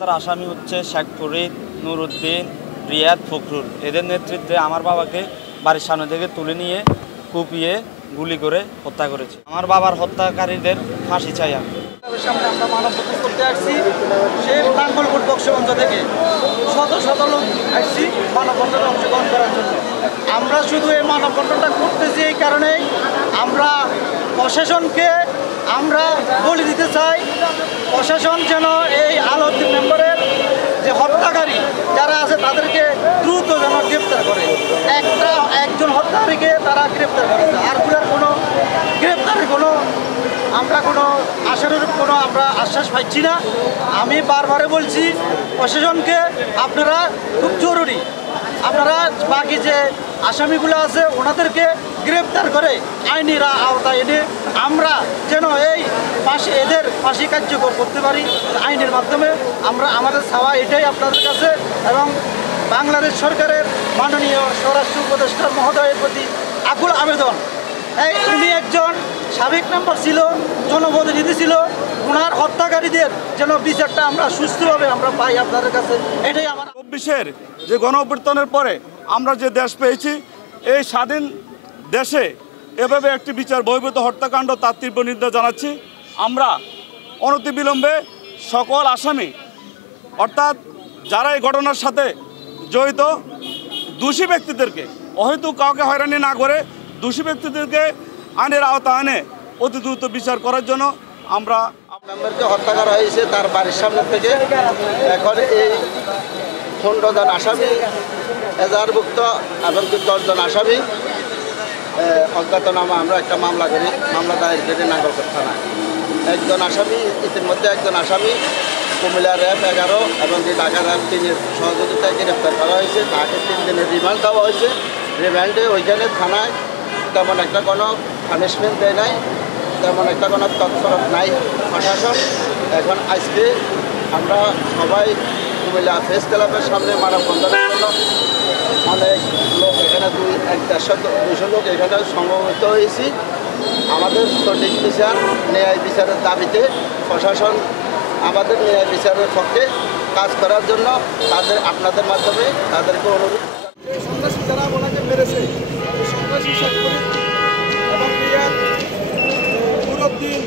তার আসামি হচ্ছে শেখ ফরিদ, নুরুদ্দিন, রিয়াদ, ফখরুল। এদের নেতৃত্বে আমার বাবাকে বাড়ির সামনে থেকে তুলে নিয়ে কুপিয়ে গুলি করে হত্যা করেছে। আমার বাবার হত্যাকারীদের ফাঁসি চাই আমি। সামনে আমরা মানববন্ধন করতে আসছি, সেই নাঙ্গলকোট বক্সবন্ধ থেকে শত শত লোক আসছি মানববন্ধনে অংশগ্রহণ করার জন্য। আমরা শুধু এই মানববন্ধনটা করতেছি এই কারণেই, আমরা প্রশাসনকে আমরা বলে দিতে চাই, প্রশাসন যেন এই আলাউদ্দিন মেম্বারের যে হত্যাকারী যারা আছে তাদেরকে দ্রুত যেন গ্রেপ্তার করে। একজন হত্যাকারীকে তারা গ্রেপ্তার করেছে, আর কোনো গ্রেপ্তারের আমরা কোনো আশানুরূপ আমরা আশ্বাস পাচ্ছি না। আমি বারবারে বলছি প্রশাসনকে, আপনারা খুব জরুরি আপনারা বাকি যে আসামিগুলো আছে ওনাদেরকে গ্রেপ্তার করে আইনের আওতায় এনে আমরা যেন এদের ফাঁসি কার্যকর করতে পারি আইনের মাধ্যমে। আমাদের চাওয়া এটাই আপনাদের কাছে, এবং বাংলাদেশ সরকারের মাননীয় স্বরাষ্ট্র উপদেষ্টা মহোদয়ের প্রতি আকুল আবেদন। উনি একজন সাবেক মেম্বার ছিল, জনপ্রতিনিধি ছিল, ওনার হত্যাকারীদের যেন বিচারটা আমরা সুস্থভাবে আমরা পাই আপনাদের কাছে, এটাই আমার। ২৪-এর যে গণ অভ্যুত্থানের পরে আমরা যে দেশ পেয়েছি, এই স্বাধীন দেশে এভাবে একটি বিচার বহির্ভূত হত্যাকাণ্ড তার তীব্র নিন্দা জানাচ্ছি। আমরা অনতিবিলম্বে সকল আসামি অর্থাৎ যারা এই ঘটনার সাথে জড়িত দোষী ব্যক্তিদেরকে অহেতুক কাউকে হয়রানি না করে দোষী ব্যক্তিদেরকে আইনের আওতায় এনে অতি দ্রুত বিচার করার জন্য আমরা মেম্বারকে হত্যা করা হয়েছে তার বাড়ির সামনে থেকে। এখন এই খণ্ডদান আসামি এজাহারভুক্ত এবং 10 জন আসামি অজ্ঞাতনামা আমরা একটা মামলা করি, মামলা দায়ের করে নাঙ্গলকোট থানায়। একজন আসামি ইতিমধ্যে একজন আসামি কুমিল্লা র্যাব 11 এবং ঢাকা র্যাব 3-এর সহযোগিতায় গ্রেপ্তার করা হয়েছে। তাকে 3 দিনের রিমান্ড দেওয়া হয়েছে। রিমান্ডে ওইখানে থানায় তেমন একটা কোনো পানিশমেন্ট দেয় নাই, তেমন একটা কোনো তৎপরতা নাই প্রশাসন। এখন আজকে আমরা সবাই কুমিল্লা প্রেস ক্লাবের সামনে মানববন্ধনের জন্য অনেক লোক এখানে 150-200 লোক এখানে সমবেত হয়েছি। আমাদের সঠিক বিচার, ন্যায় বিচারের দাবিতে প্রশাসন আমাদের ন্যায় বিচারের পক্ষে কাজ করার জন্য আপনাদের মাধ্যমে তাদেরকে অনুরোধ। সন্ত্রাসী যারা ওনাকে মেরেছে, সন্ত্রাসী শেখ ফরিদ এবং রিয়াদ, নুরুদ্দিন